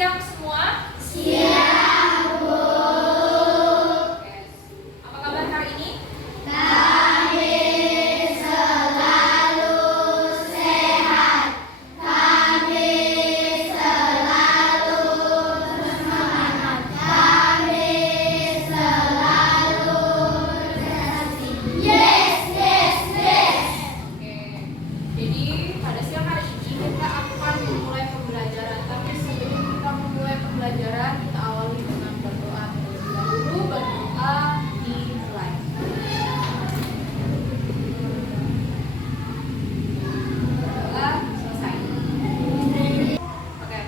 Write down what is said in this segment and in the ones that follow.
siang semua? Siang, Bu. Apa kabar hari ini? Kami selalu sehat. Kami selalu bersemangat. Kami selalu berprestasi. Yes, yes, yes. Oke. Jadi pada siang hari ini kita akan memulai pembelajaran. Tapi sebelum kita memulai pembelajaran, kita awali dengan berdoa terlebih dahulu. Berdoa dimulai. Berdoa selesai. Oke.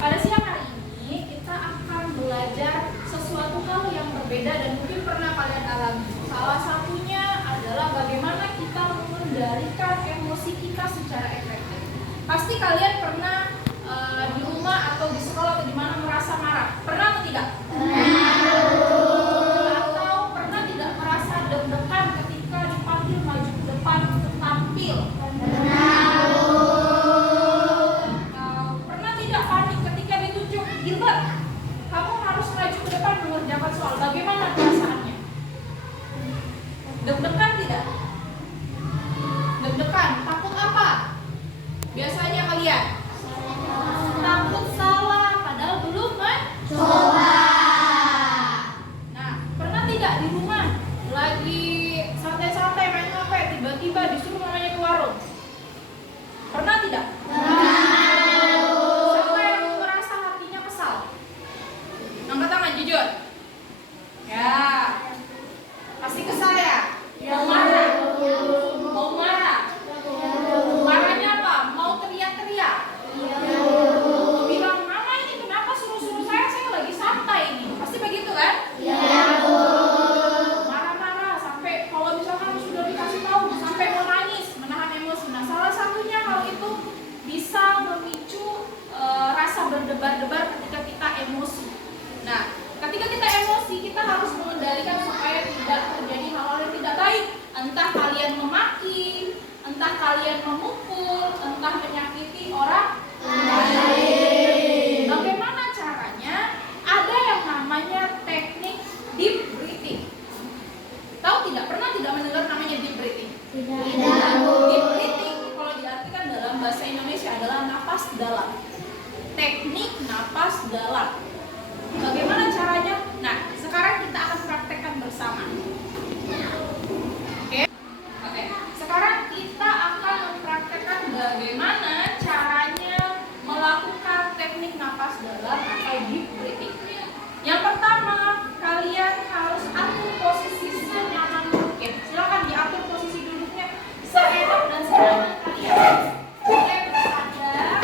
Pada siang hari ini kita akan belajar sesuatu hal yang berbeda dan mungkin pernah kalian alami. Salah satunya adalah bagaimana kita mengendalikan emosi kita secara efektif. Pasti kalian pernah di rumah atau di sekolah atau di mana merasa marah. Pernah atau tidak? Atau pernah tidak merasa deg-degan ketika dipanggil maju ke depan untuk tampil? Pernah tidak panik ketika ditunjuk Gilbert? Kamu harus maju ke depan mengerjakan soal. Bagaimana perasaannya? Deg-degan tidak? Deg-degan. Takut apa? Biasanya kalian takut salah padahal belum Coba. Nah, pernah tidak di rumah lagi santai-santai main HP tiba-tiba disuruh mamanya ke warung? Pernah tidak? Siapa yang merasa hatinya kesal? Angkat tangan jujur. Ya. Pasti kesal ya? Mau marah? Mau marah? Marahnya apa? Mau teriak-teriak? Mau bilang, mama ini kenapa suruh-suruh saya lagi santai ini. Pasti begitu kan? Marah-marah sampai kalau misalkan sudah dikasih tahu sampai mau nangis, menahan emosi. Nah, salah satunya hal itu bisa memicu rasa berdebar-debar ketika kita emosi. Nah, ketika kita emosi, kita harus mengendalikan supaya tidak terjadi hal-hal yang tidak baik. Entah kalian memaki, entah kalian memukul, entah menyakiti orang lain. Bagaimana caranya? Ada yang namanya teknik deep breathing. Tahu tidak? Pernah tidak mendengar namanya deep breathing? Deep breathing kalau diartikan dalam bahasa Indonesia adalah napas dalam. Teknik napas dalam. Bagaimana caranya? Nah, sekarang kita akan praktekkan bersama. Oke. Sekarang kita akan mempraktekkan bagaimana caranya melakukan teknik napas dalam atau deep breathing. Yang pertama, kalian harus atur posisi senyaman mungkin. Silakan diatur posisi duduknya seenak dan senyaman kalian. Boleh bersandar,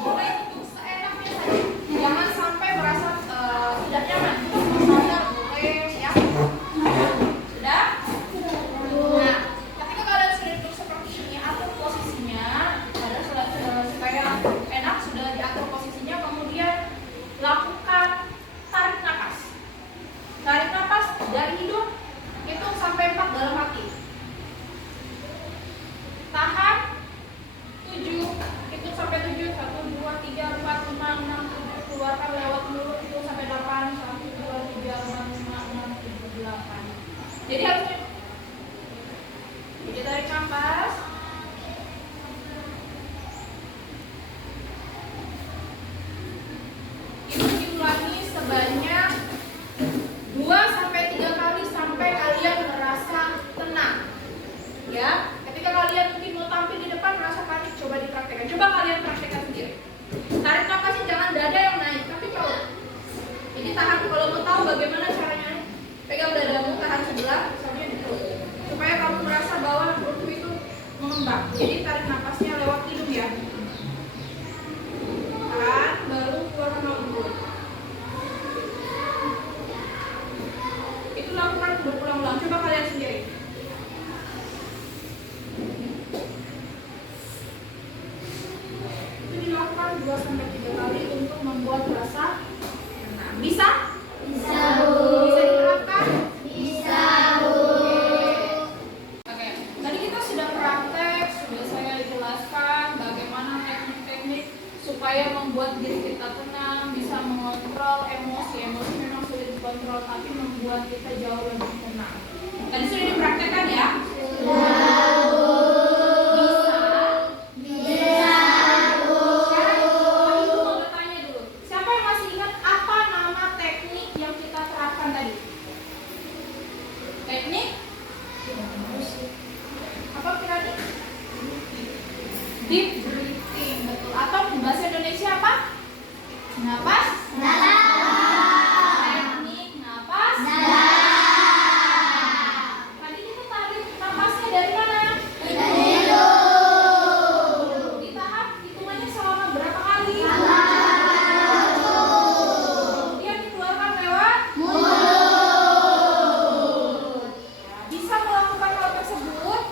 boleh duduk seenaknya saja. Jangan sampai merasa tidak nyaman. Bersandar boleh ya. Sudah? Nah, ketika kalian sudah duduk seperti ini, atur posisinya, supaya enak sudah diatur posisinya, kemudian lakukan tarik nafas. Tarik nafas dari hidung, hitung sampai 4 dalam hati. Tahan 7, hitung sampai 7, 1, 2, 3, 4, 5, 6, 7, keluarkan lewat mulut, hitung sampai 8, 1, 2, 3, 4, 5, 6, 7, 8. Jadi harusnya kita tarik nafas. Itu diulangi sebanyak 2 sampai 3 kali sampai kalian merasa tenang. Ya, ketika kalian mungkin mau tampil di depan merasa panik, coba dipraktekkan. Coba kalian praktekkan sendiri. Tarik nafasnya jangan dada yang naik, tapi perut. Jadi tahan. Kalau mau tahu bagaimana caranya, pegang dadamu, tahan sebelah, misalnya di perut. Supaya kamu merasa bahwa perutmu itu mengembang. Jadi tarik nafasnya lewat hidung ya. Tahan, baru keluarkan lewat mulut. Itu lakukan berulang-ulang. Coba kalian sendiri. Itu dilakukan 2 sampai 3 kali untuk membuat rasa tenang. Bisa? Bisa, Bu. Bisa diterapkan? Bisa, Bu. Oke, tadi kita sudah praktek, sudah saya jelaskan bagaimana teknik-teknik supaya membuat diri kita tenang, tenang, bisa mengontrol emosi. Emosi memang sulit dikontrol, tapi membuat kita jauh lebih tenang. Tadi sudah dipraktekkan ya? Teknik apa Kirani? Deep breathing, betul. Atau bahasa Indonesia apa? Napas teknik napas Tadi kita tarik napasnya dari mana? Ditahan hitungannya selama berapa kali? Kemudian dikeluarkan lewat bisa melakukan hal tersebut?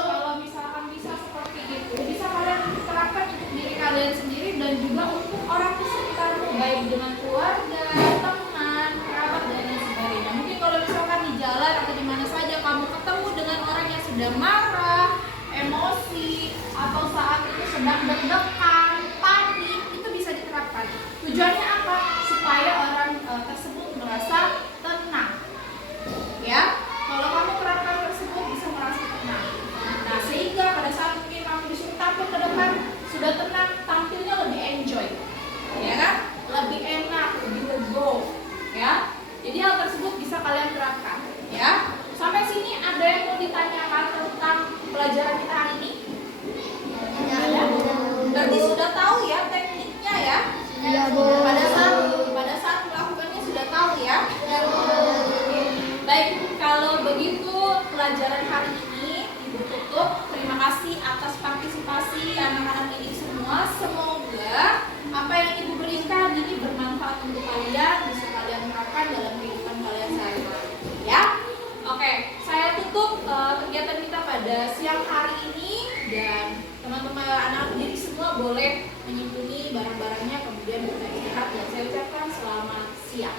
Kalau misalkan bisa seperti itu, bisa kalian terapkan untuk diri kalian sendiri dan juga untuk orang di sekitarmu, baik dengan keluarga, teman, kerabat, dan lain sebagainya. Mungkin kalau misalkan di jalan atau di mana saja kamu ketemu dengan orang yang sedang marah, emosi, atau saat itu sedang deg-degan, panik, itu bisa diterapkan. Tujuannya apa? Supaya orang tersebut merasa tenang. Ya, kalau kamu terapkan tersebut bisa merasa tenang. Nah, sehingga pada saat mungkin kamu disuruh tampil ke depan sudah tenang, tampilnya lebih enjoy, ya kan? Lebih enak, lebih legowo, ya. Jadi hal tersebut bisa kalian terapkan, ya. Sampai sini ada yang mau ditanyakan tentang pelajaran kita hari ini? Ada? Berarti sudah tahu ya tekniknya ya? Pada saat melakukannya sudah tahu ya? Baik, kalau begitu pelajaran hari ini Ibu tutup. Terima kasih atas partisipasi anak-anak didik semua. Semoga apa yang Ibu berikan ini bermanfaat untuk kalian, bisa kalian terapkan dalam kehidupan kalian sehari-hari. Ya, oke. Saya tutup kegiatan kita pada siang hari ini dan teman-teman anak didik semua boleh menyimpan barang-barangnya kemudian beristirahat dan saya ucapkan selamat siang.